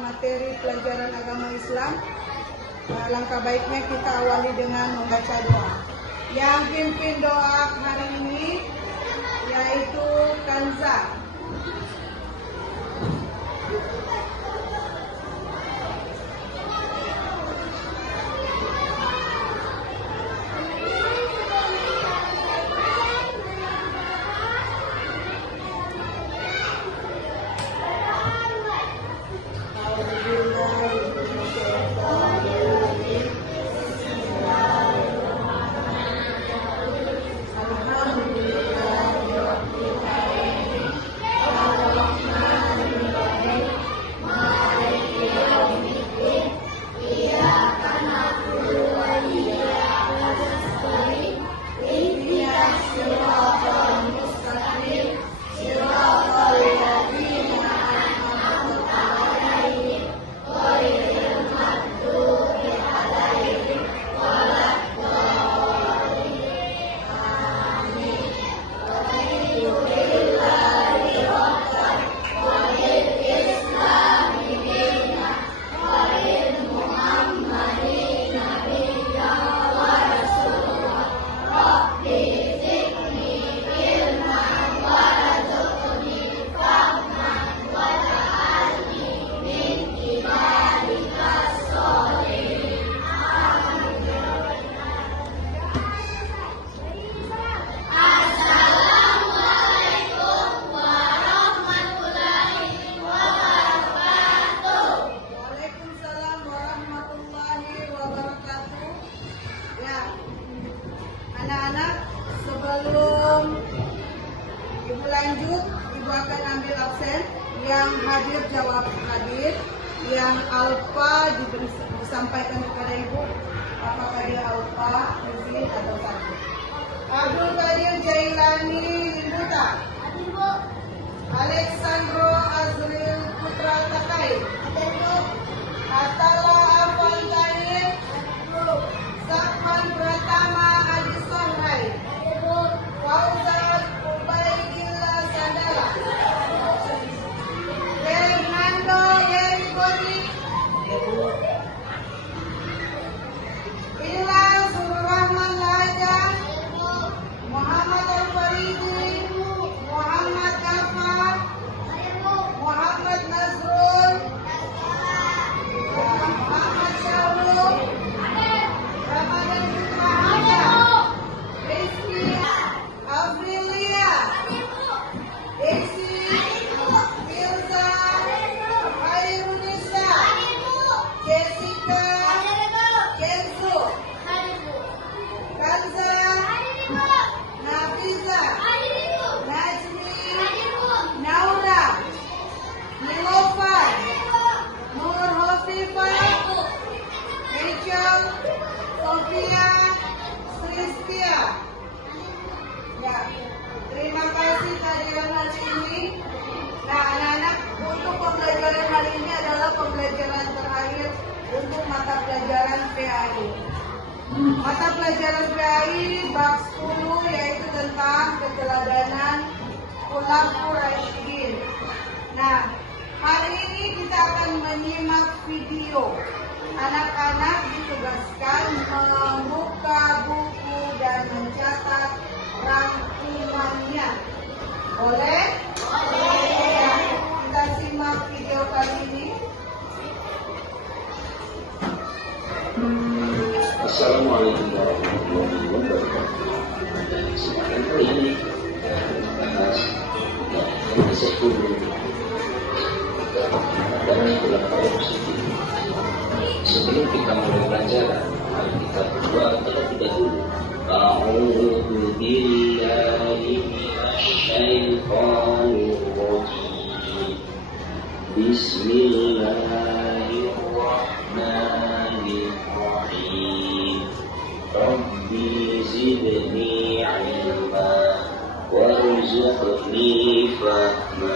materi pelajaran agama Islam. Langkah baiknya kita awali dengan membaca doa. Yang pimpin doa hari ini yaitu Kanza. Anak-anak, sebelum Ibu lanjut, Ibu akan ambil absen. Yang hadir jawab hadir, yang alfa disampaikan kepada Ibu. Apakah dia alfa, izin atau satu? Abdul Qadir Jailani Limbuta. Alexandro Azril Putra Takai. Atala Afantani. Sakman Pratama Adi Songhai. Fauzan Ubaidillah Sandala. Fernando Yerikoni. Ilham Surahman Laja. Muhammad Al-Faridi. Muhammad Kafar. Muhammad Nazrul. Muhammad Syahrul. Ramadan Putra Hamza. Rizky Aprilia. Desi Firza Khairunisa. Jessica Kenzo. Kanza Nafiza. Najmi Naura. Nilofar. Nur Hofifah. Rachel Sofia Sristia. Ya, terima kasih kehadiran hari ini. Nah, anak-anak, untuk pembelajaran hari ini adalah pembelajaran terakhir untuk mata pelajaran PAI. Mata pelajaran PAI bab 10 yaitu tentang keteladanan Khulafaur Rasyidin. Nah, hari ini kita akan menyimak video. Anak-anak ditugaskan membuka buku dan mencatat rangkumannya. Boleh? Boleh. Ya, kita simak video kali ini. Assalamualaikum warahmatullahi wabarakatuh. Silakan kali ini bahas yang ke-10 dan Khulafaur Rasyidin. Sebelum kita mulai pelajaran, kita berdoa terlebih dahulu. A'udzu billahi minasyaitonir rajim. Bismillahirrahmanirrahim. Rabbi zidni ilma warzuqni fahma.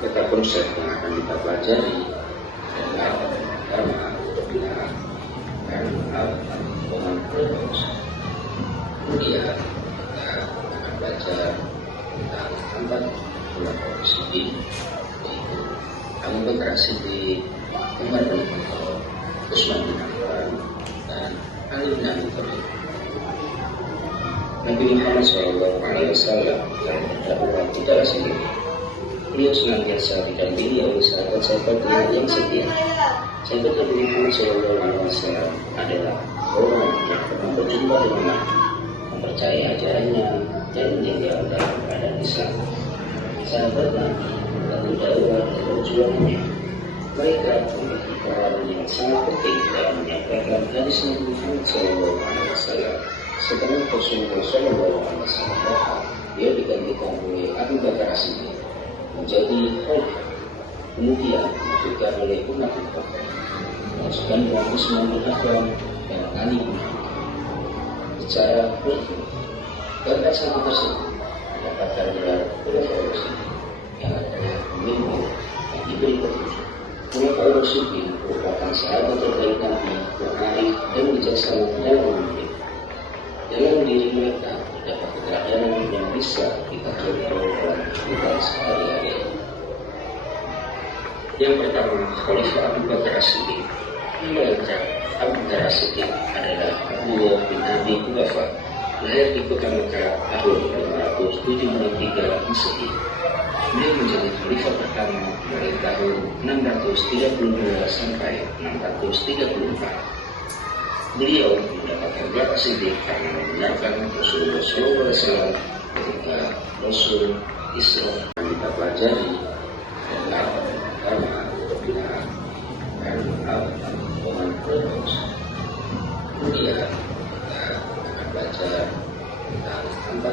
Kata konsep yang akan kita pelajari karena kemudian kita akan belajar tentang Khulafaur Rasyidin, yaitu Abu Bakar Siddiq, Umar bin Khattab, Utsman bin Affan, dan Ali bin Abi Thalib. Nabi Muhammad SAW dalam dakwah kita sendiri, beliau senantiasa didampingi oleh sahabat-sahabat yang setia. Sahabat Nabi Muhammad SAW adalah orang yang pernah berjumpa dengan Nabi, mempercayai ajarannya dan meninggal dalam keadaan Islam. Sahabat Nabi lalu dakwah dan perjuangannya. Mereka memiliki peran yang sangat penting dalam menyampaikan hadis Nabi Muhammad SAW. Setelah Rasulullah SAW, dia digantikan oleh Abu Bakar Siddiq menjadi khalifah. Kemudian dilanjutkan oleh Umar bin Khattab, dilanjutkan dengan Utsman bin Affan dan Ali bin Abi Thalib. Secara berikut, pada saat tersebut mendapatkan gelar Khulafaur Rasyidin yang adalah pemimpin yang diberi petunjuk. Khulafaur Rasyidin merupakan sahabat terbaik Nabi yang arif dan bijaksana dalam memimpin. Dalam diri mereka terdapat keteladanan yang bisa kita contoh dalam kehidupan sehari-hari. Yang pertama, Khalifah Abu Bakar Siddiq. Mereka Abu Bakar Siddiq adalah Abdullah bin Abi Quhafa, lahir di kota Mekah tahun 573 Masehi. Beliau menjadi khalifah pertama dari tahun 632 sampai 634. Beliau mendapatkan gelar Siddiq karena membenarkan Rasulullah SAW ketika Rasul Isra. Kita pelajari adalah pertama pembinaan dengan Firdaus. Kemudian kita akan belajar tentang 4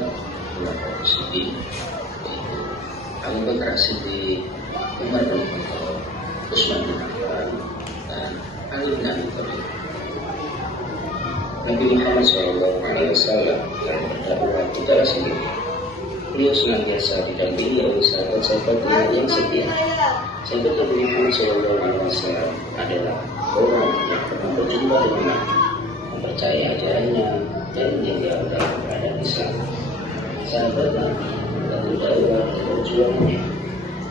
Khulafaur Rasyidin, yaitu Abu Bakar Siddiq, Umar bin Khattab, Utsman bin Affan, dan Ali bin Abi Thalib. Nabi Muhammad SAW dalam dakwah kita sendiri, beliau senantiasa didampingi oleh sahabat-sahabat yang setia. Sahabat Nabi Muhammad SAW adalah orang yang pernah berjumpa dengan Nabi, mempercayai ajarannya dan meninggal dalam keadaan Islam. Sahabat Nabi lalu dakwah dan perjuangannya.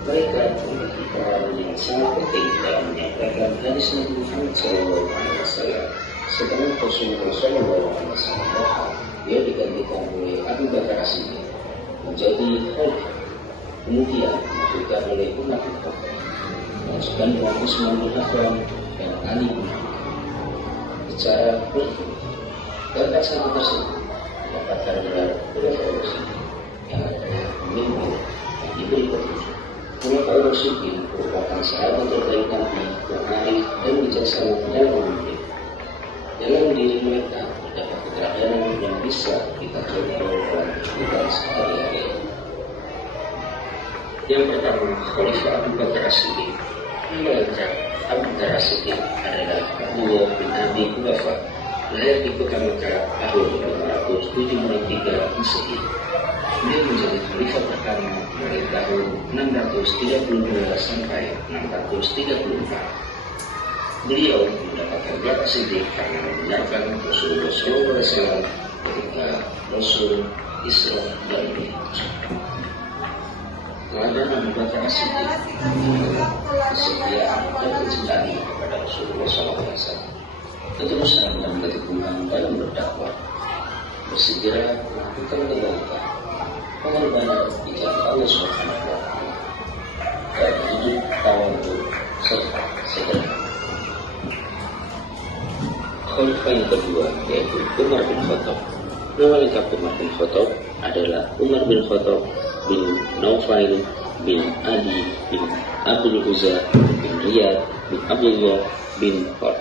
Mereka memiliki peran yang sangat penting dalam menyampaikan hadis Nabi Muhammad SAW. Setelah Rasulullah SAW, dia digantikan oleh Abu Bakar Siddiq menjadi khalifah. Kemudian dilanjutkan oleh Umar bin Khattab, dilanjutkan dengan Utsman bin Affan dan Ali bin Abi Thalib. Secara berikut, pada saat tersebut mendapatkan gelar Khulafaur Rasyidin yang adalah pemimpin yang diberi petunjuk. Khulafaur Rasyidin merupakan sahabat terbaik Nabi yang arif dan bijaksana dalam memimpin. Dalam diri mereka terdapat keteladanan yang bisa kita contoh dalam kehidupan sehari-hari. Yang pertama, Khalifah Abu Bakar Siddiq. Mereka Abu Bakar Siddiq adalah Abdullah bin Abi Quhafa, lahir di kota Mekah tahun 573 Masehi. Beliau menjadi khalifah pertama dari tahun 632 sampai 634. Beliau mendapatkan gelar Siddiq karena membenarkan Rasulullah SAW ketika Rasul Isra dan Mi'raj. Teladan Abu Bakar Siddiq kesetiaan dan kecintaan kepada Rasulullah SAW. Ketulusan dan ketekunan dalam berdakwah, bersegera melakukan kebaikan, pengorbanan di jalan Allah Subhanahu wa Ta'ala, dan hidup tawadhu serta sederhana. Khalifah yang kedua yaitu Umar bin Khattab. Nama lengkap Umar bin Khattab adalah Umar bin Khattab bin Naufail bin Adi bin Abdul Uzza bin Riyad bin Abdullah bin Qad.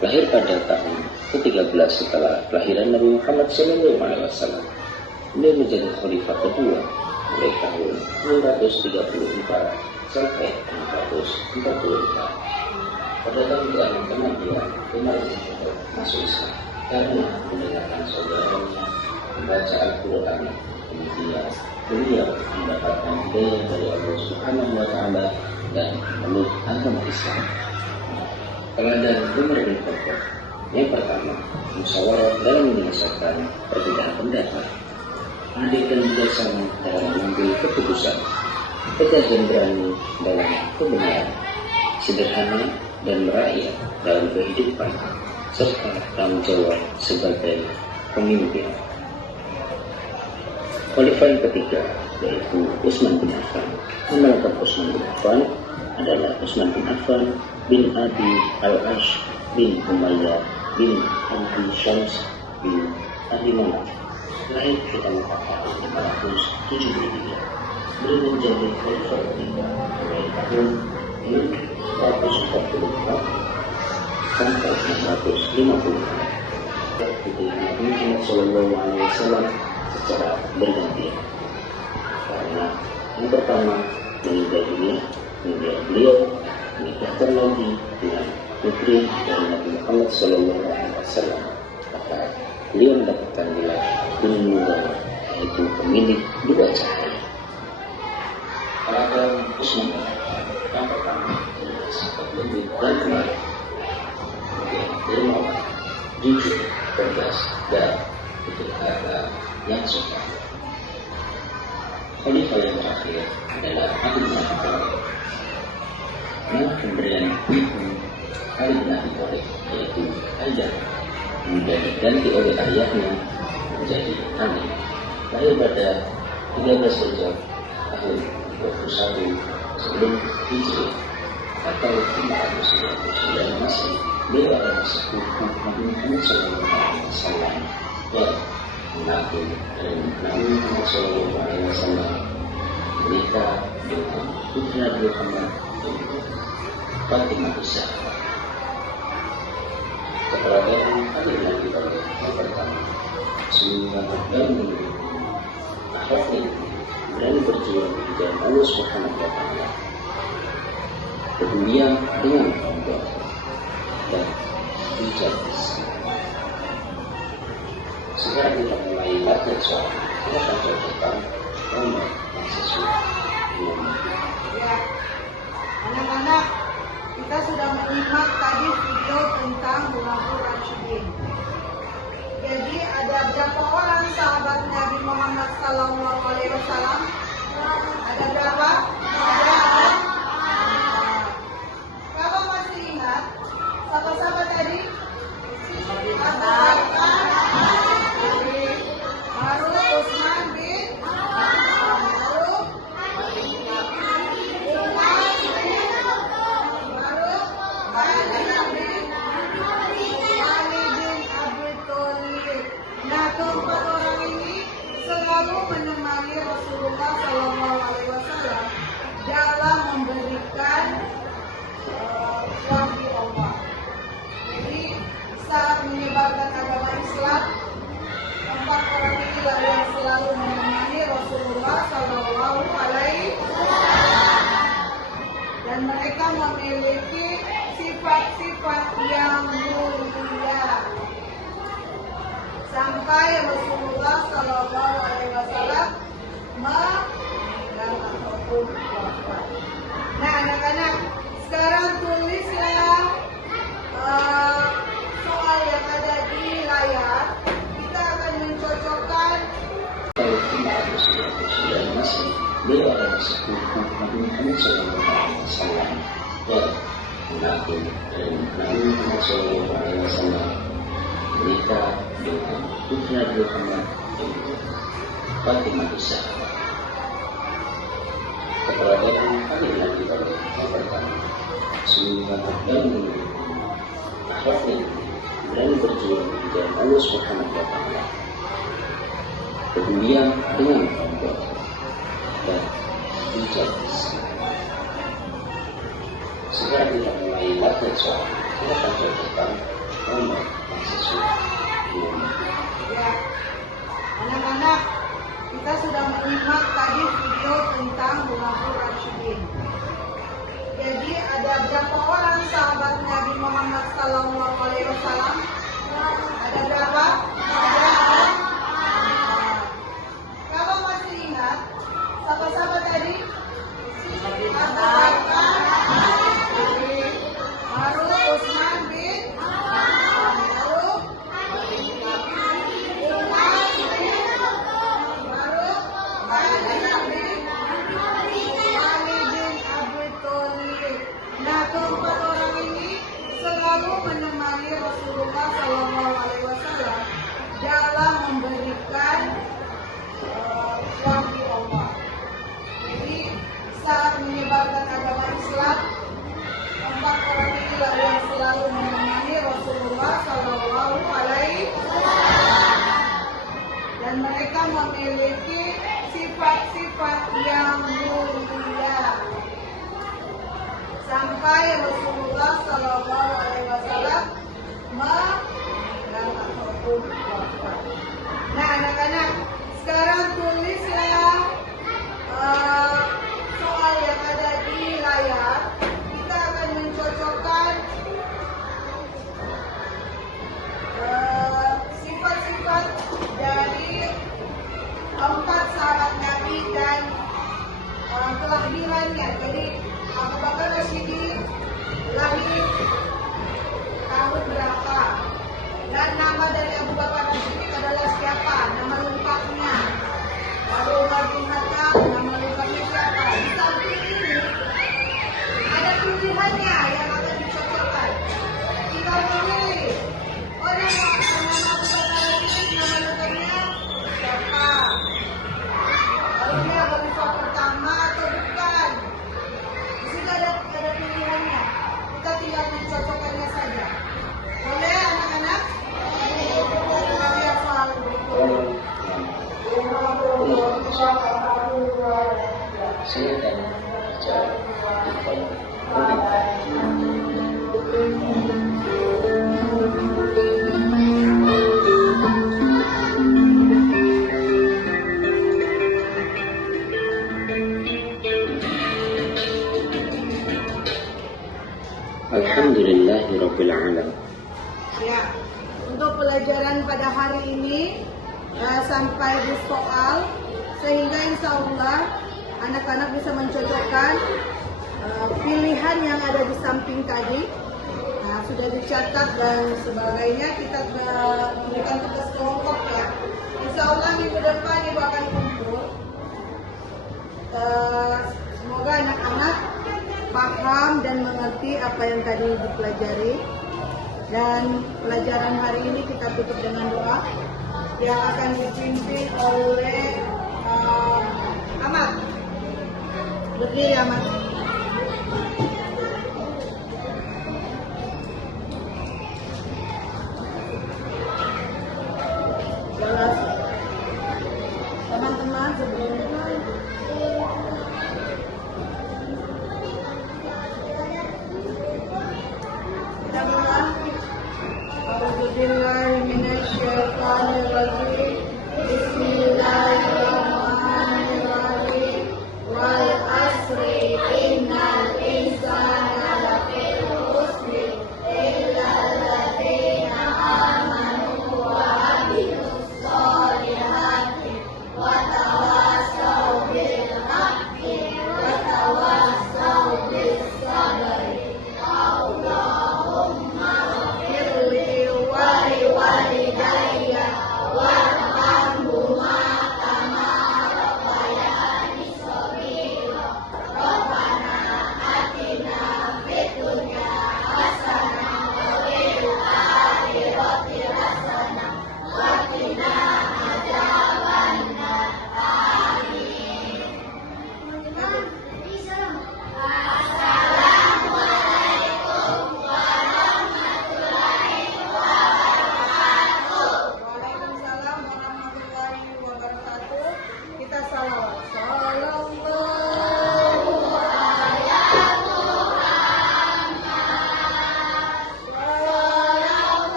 Lahir pada tahun ke-13 setelah kelahiran Nabi Muhammad SAW. Beliau menjadi khalifah kedua mulai tahun 634 sampai 644. Pada tahun ke-6 kemudian Umar bin Khattab masuk Islam karena mendengarkan saudaranya membaca Al-Quran. Kemudian beliau mendapatkan hidayah dari Allah Subhanahu wa Ta'ala dan memeluk agama Islam. Teladan Umar bin Khattab. Yang pertama, musyawarah dalam menyelesaikan perbedaan pendapat, adil dan bijaksana dalam mengambil keputusan. tegas dan berani dalam kebenaran, sederhana dan merakyat dalam kehidupan, serta tanggung jawab sebagai pemimpin. Khalifah yang ketiga yaitu Utsman bin Affan. Nama lengkap Utsman bin Affan adalah Utsman bin Affan bin Abi Al-Ash bin Umayyah bin Abi Syams bin Abi Manaf. Lahir pada tahun 573. Beliau menjadi Khalifah ketiga mulai tahun 444 sampai 650. Nabi Muhammad SAW secara bergantian. Karena yang pertama meninggal dunia, kemudian beliau menikahkan lagi dengan putri dari Nabi Muhammad SAW. Maka beliau mendapatkan gelar Gunung Nubuwah, yaitu pemilik dua cahaya. Pada Utsman yang pertama sikap lebih benar, kemudian dermawan, jujur, tegas, dan berkata yang sopan. Khalifah yang terakhir adalah Ali bin Abi Thalib. Nama pemberian Ali bin Abi Thalib yaitu Haidar, kemudian diganti oleh ayahnya menjadi Ali. Lahir pada 13 Rajab tahun 21 sebelum Hijri atau 599 Masehi. Beliau adalah sepupu Nabi Muhammad SAW dan mengaku Nabi Muhammad SAW menikah dengan putri Nabi Muhammad Fatimah Zahra. Keberadaan Ali bin Abi Thalib yang pertama sehingga dan akhlaknya dan berjuang di jalan Allah Subhanahu wa Ta'ala, kemudian dengan kaum dan bijak. Segera kita mulai latihan soal kita akan cocokkan nomor yang sesuai dengan Ya, anak-anak, kita sudah menyimak tadi video tentang Khulafaur Rasyidin. Jadi ada berapa orang sahabat Nabi Muhammad SAW? Ada berapa? Ada. Kalau masih ingat, siapa-siapa tadi? Abu Bakar, baru Utsman bin Affan, baru Umar, baru Ali bin Abi Thalib. Nah, keempat orang ini selalu menemani Rasulullah SAW dalam memberikan wahyu Allah. Jadi saat menyebarkan agama Islam, empat orang inilah yang selalu menemani Rasulullah SAW, dan mereka memiliki sifat-sifat yang mulia sampai Rasulullah SAW ataupun wafat. Nah, anak-anak, sekarang tulislah soal yang ada di layar. Kita akan mencocokkan. tahun 599 Masehi. Beliau adalah sepupu Nabi Muhammad SAW dan mengaku Nabi Muhammad SAW menikah dengan putri Nabi Muhammad Fatimah Zahra. Keberadaan Ali bin Abi Thalib yang pertama sehingga dan akhlaknya dan berjuang di jalan Allah Subhanahu wa Ta'ala, kemudian dengan kaum dan bijak. Segera kita mulai latihan soal kita akan cocokkan nomor yang sesuai dengan Ya, anak-anak, kita sudah menyimak tadi video tentang Khulafaur Rasyidin. Jadi ada berapa orang sahabat Nabi Muhammad SAW? Ada berapa? Ada. Kalau masih ingat, siapa-siapa tadi? Abu Bakar, baru Utsman bin Affan, baru Umar, baru Ali bin Abi Thalib, sampai Rasulullah Shallallahu Alaihi Wasallam ataupun wafat. Nah anak-anak, sekarang tulislah soal yang ada di layar. Kita akan mencocokkan sifat-sifat dari 4 sahabat Nabi dan kelahirannya. Jadi Abu Bakar Rasyidin lahir tahun berapa, dan nama dari Abu Bakar Rasyidin adalah siapa, nama lengkapnya. Lalu Umar bin Khattab, nama lengkapnya siapa. Di samping ini ada pilihannya yang akan dicocokkan. Kita memilih orang yang nama Abu Bakar Rasyidin, nama lengkapnya siapa. Lalu dia khalifah pertama atau bukan. Di sini ada pilihannya. Kita tinggal mencocokkannya saja. Boleh anak-anak? Kita lihat soal berikut. Saya akan bicara tentang komentar. Alhamdulillahirabbil alamin. Ya, untuk pelajaran pada hari ini sampai di soal, sehingga insya Allah anak-anak bisa mencocokkan pilihan yang ada di samping tadi. Nah, sudah dicatat dan sebagainya. Kita memberikan tugas kelompok ya. Insya Allah minggu depan Ibu akan kumpul. Semoga anak-anak paham dan mengerti apa yang tadi dipelajari. Dan pelajaran hari ini kita tutup dengan doa yang akan dipimpin oleh Ahmad. Berdiri Ahmad.